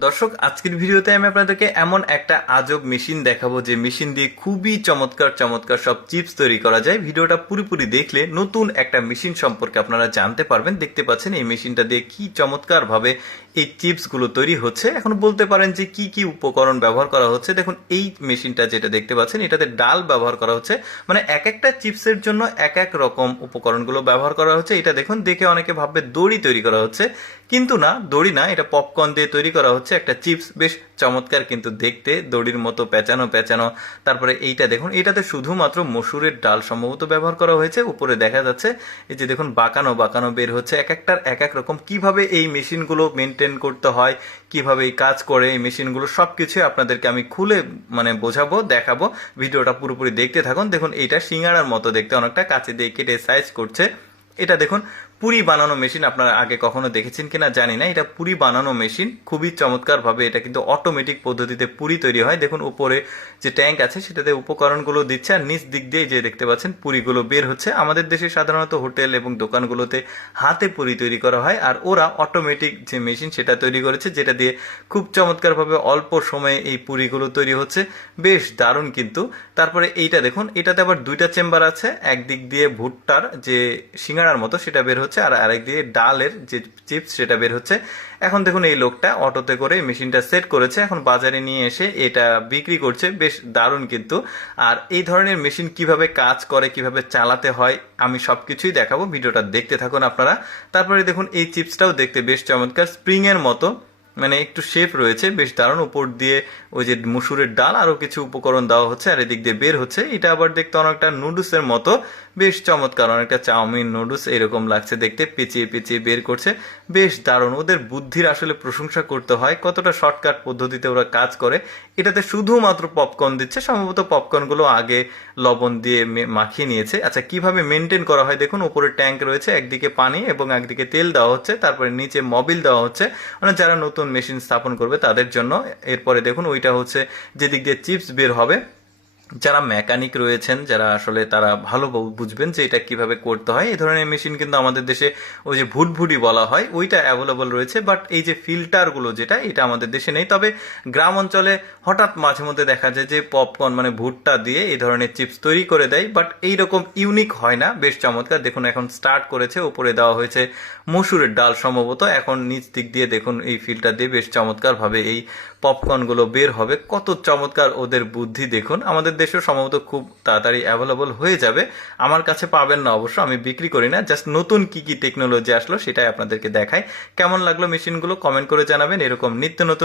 দর্শক, আজকের ভিডিওতে আমি আপনাদেরকে এমন একটা আজব মেশিন দেখাবো যে মেশিন দিয়ে খুবই চমৎকার চমৎকার সব চিপস তৈরি করা যায়। ভিডিওটা পুরোপুরি দেখলে নতুন একটা মেশিন সম্পর্কে আপনারা জানতে পারবেন। দেখতে পাচ্ছেন এই মেশিনটা দিয়ে কি চমৎকার ভাবে এই চিপস গুলো তৈরি হচ্ছে। এখন বলতে পারেন যে কি কি উপকরণ ব্যবহার করা হচ্ছে। দেখুন এই মেশিনটা যেটা দেখতে পাচ্ছেন এটাতে ডাল ব্যবহার করা হচ্ছে, মানে এক একটা চিপসের জন্য এক এক রকম উপকরণগুলো ব্যবহার করা হচ্ছে। এটা দেখুন, দেখে অনেকে ভাববে দড়ি তৈরি করা হচ্ছে, কিন্তু না, দড়ি না, এটা পপকর্ন দিয়ে তৈরি করা হচ্ছে একটা চিপস। বেশ চমৎকার কিন্তু দেখতে, দড়ির মতো পেঁচানো পেঁচানো। তারপরে এইটা দেখুন, এটাতে শুধুমাত্র মসুরের ডাল সম্ভবত ব্যবহার করা হয়েছে। উপরে দেখা যাচ্ছে এই যে দেখুন বাঁকানো বাঁকানো বের হচ্ছে, এক একটার এক এক রকম। কিভাবে এই মেশিনগুলো মেনটেন করতে হয়, কিভাবে এই কাজ করে এই মেশিনগুলো, সবকিছু আপনাদেরকে আমি খুলে বোঝাবো, দেখাবো। ভিডিওটা পুরোপুরি দেখতে থাকুন। দেখুন এইটা সিঙ্গাড়ার মতো দেখতে, অনেকটা কাঁচি দিয়ে কেটে সাইজ করছে। এটা দেখুন পুরি বানানো মেশিন, আপনারা আগে কখনো দেখেছেন কিনা জানি না। এটা পুরি বানানো মেশিন, খুবই চমৎকার ভাবে এটা কিন্তু অটোমেটিক পদ্ধতিতে পুরি তৈরি হয়। দেখুন উপরে যে ট্যাঙ্ক আছে সেটাতে উপকরণগুলো দিচ্ছে, আর নিচ দিক দিয়ে যে দেখতে পাচ্ছেন পুরিগুলো বের হচ্ছে। আমাদের দেশে সাধারণত হোটেল এবং দোকানগুলোতে হাতে পুরি তৈরি করা হয়, আর ওরা অটোমেটিক যে মেশিন সেটা তৈরি করেছে, যেটা দিয়ে খুব চমৎকার ভাবে অল্প সময়ে এই পুরিগুলো তৈরি হচ্ছে। বেশ দারুণ কিন্তু। তারপরে এইটা দেখুন, এটাতে আবার দুইটা চেম্বার আছে। একদিক দিয়ে ভুট্টার যে সিঙ্গাড়ার মতো সেটা বের হচ্ছে, আর আরেক দিয়ে ডালের যে চিপস সেটা বের হচ্ছে। এখন দেখুন এই লোকটা অটোতে করে মেশিনটা সেট করেছে, এখন বাজারে নিয়ে এসে এটা বিক্রি করছে। বেশ দারুণ কিন্তু। আর এই ধরনের মেশিন কিভাবে কাজ করে, কিভাবে চালাতে হয়, আমি সবকিছুই দেখাবো। ভিডিওটা দেখতে থাকুন আপনারা। তারপরে দেখুন এই চিপসটাও দেখতে বেশ চমৎকার, স্প্রিং এর মতো, মানে একটু শেপ রয়েছে, বেশ দারুণ। উপর দিয়ে ওই যে মুসুরের ডাল আরো কিছু উপকরণ দেওয়া হচ্ছে, আর এদিক দিয়ে বের হচ্ছে। এটা আবার দেখতে অনেকটা নুডলসের মতো, বেশ চমৎকার, অনেকটা চাউমিন নুডলস এরকম লাগছে দেখতে। পেঁচিয়ে পেঁচিয়ে বের করছে, বেশ দারুণ। ওদের বুদ্ধির আসলে প্রশংসা করতে হয়, কতটা শর্টকাট পদ্ধতিতে ওরা কাজ করে। এটাতে শুধুমাত্র পপকর্ন দিচ্ছে, সম্ভবত পপকর্নগুলো আগে লবণ দিয়ে মাখিয়ে নিয়েছে। আচ্ছা, কিভাবে মেনটেন করা হয় দেখুন। উপরে ট্যাঙ্ক রয়েছে, একদিকে পানি এবং একদিকে তেল দেওয়া হচ্ছে, তারপরে নিচে মোবিল দেওয়া হচ্ছে, মানে যারা নতুন মেশিন স্থাপন করবে তাদের জন্য। এরপরে দেখুন ওইটা হচ্ছে যেদিক দিয়ে চিপস বের হবে। যারা মেকানিক রয়েছেন, যারা আসলে তারা ভালো বুঝবেন যে এটা কিভাবে করতে হয়। এই ধরনের মেশিন কিন্তু আমাদের দেশে ওই যে ভুটভুটি বলা হয় ওইটা অ্যাভেলেবল রয়েছে, বাট এই যে ফিল্টারগুলো যেটা, এটা আমাদের দেশে নেই। তবে গ্রাম অঞ্চলে হঠাৎ মাঝে মধ্যে দেখা যায় যে পপকর্ন মানে ভুট্টা দিয়ে এই ধরনের চিপস তৈরি করে দেয়, বাট এইরকম ইউনিক হয় না। বেশ চমৎকার। দেখুন এখন স্টার্ট করেছে, উপরে দেওয়া হয়েছে মসুরের ডাল সম্ভবত। এখন নিচ দিক দিয়ে দেখুন এই ফিল্টার দিয়ে বেশ চমৎকার ভাবে এই পপকর্নগুলো বের হবে। কত চমৎকার ওদের বুদ্ধি দেখুন। আমাদের দেশেও সম্ভবত খুব তাড়াতাড়ি অ্যাভেলেবল হয়ে যাবে। আমার কাছে পাবেন না অবশ্য, আমি বিক্রি করি না। জাস্ট নতুন কি কি টেকনোলজি আসলো সেটাই আপনাদেরকে দেখাই। কেমন লাগলো মেশিনগুলো কমেন্ট করে জানাবেন। এরকম নিত্য নতুন